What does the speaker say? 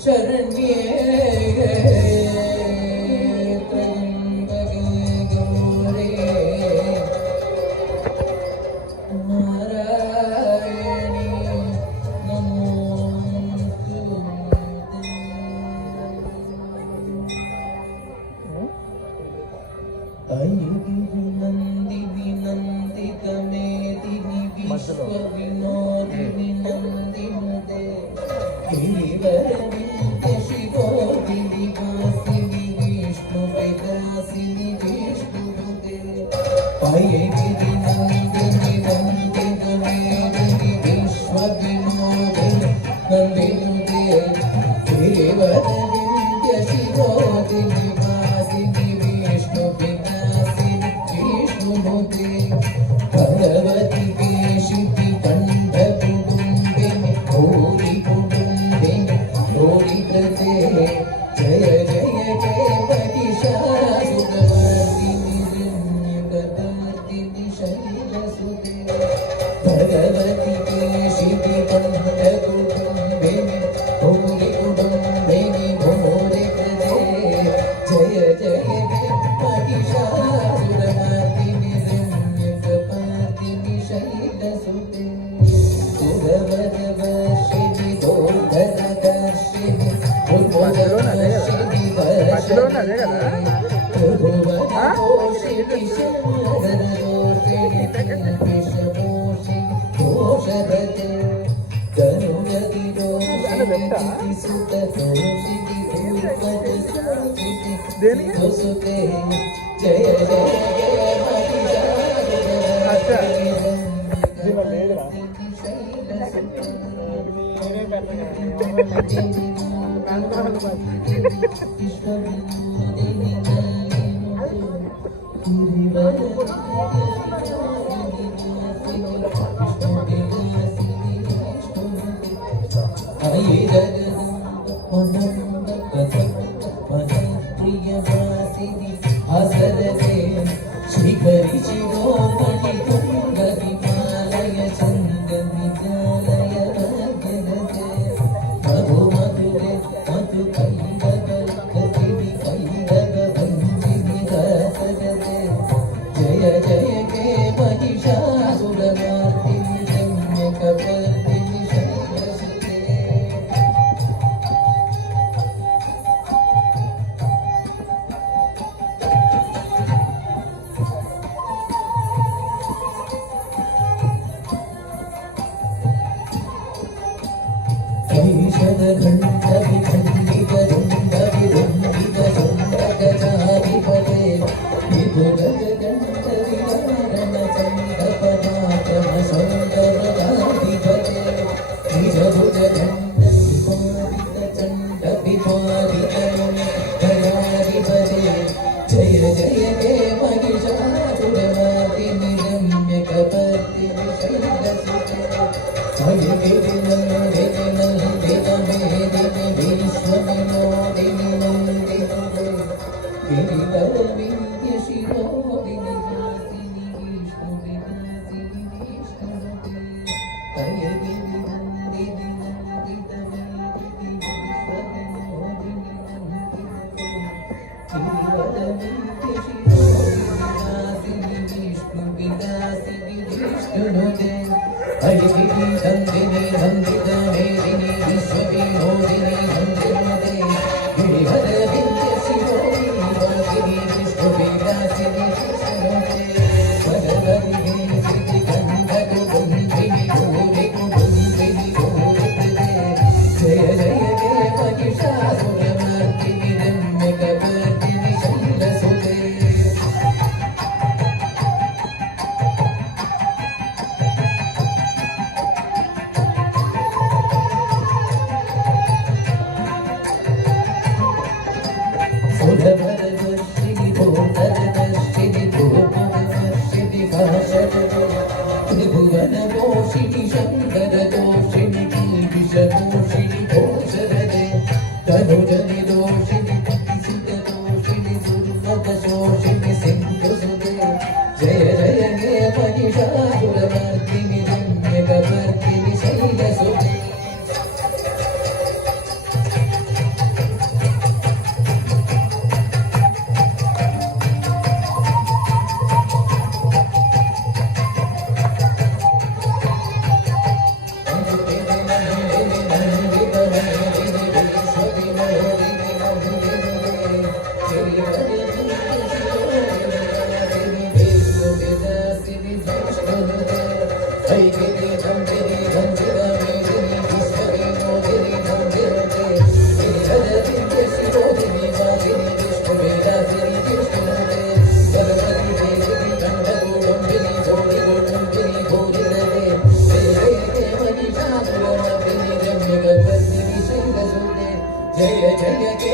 शरण्ये नंदिनी नंदितमेदिनी विश्वविनोदिनी नंदिनुते गिरिवरविन्द्य शिरोदिनि वासिनि विष्णुविलासिनि विष्णुनुते पायगिरि नंदिनि नंदितमेदिनि विश्वविनोदिनि नंदिनुते गिरिवरविन्द्य शिरोदिनि वासिनि भगवती केशिति कंठ कुटुंबिनि भूरि कुटुंबिनि भूरि कृते जय जय जय महिषासुरमर्दिनि रम्यकपर्दिनि शैलसुते भगवती केशिति कंठ कुटुंबिनि भूरि कुटुंबिनि भूरि कृते जय जय जय महिषासुरमर्दिनि श्रीकरि शिरोमणि कुंडविमालय चंद्रविद्यालय भगवते मधु मधुरे मधु कैलव कटिवि कैलव भंजिनि रसगते जय जय हे महिषासुरमर्दिनि रम्यकपर्दिनि शैलसुते घंट विखंडित रुंड विरुंडित शुंडगजाधिपते विभुगगंट विदारण चंडपदाक्रम सौंदर्याधिपते निजभुज घंट विपादित चंड विपादित मुनिधराधिपते जय जय हे महिषासुरमर्दिनि रम्यकपर्दिनि शैलसुते जय गिरि नंदिनि नंदितमेदिनि जय के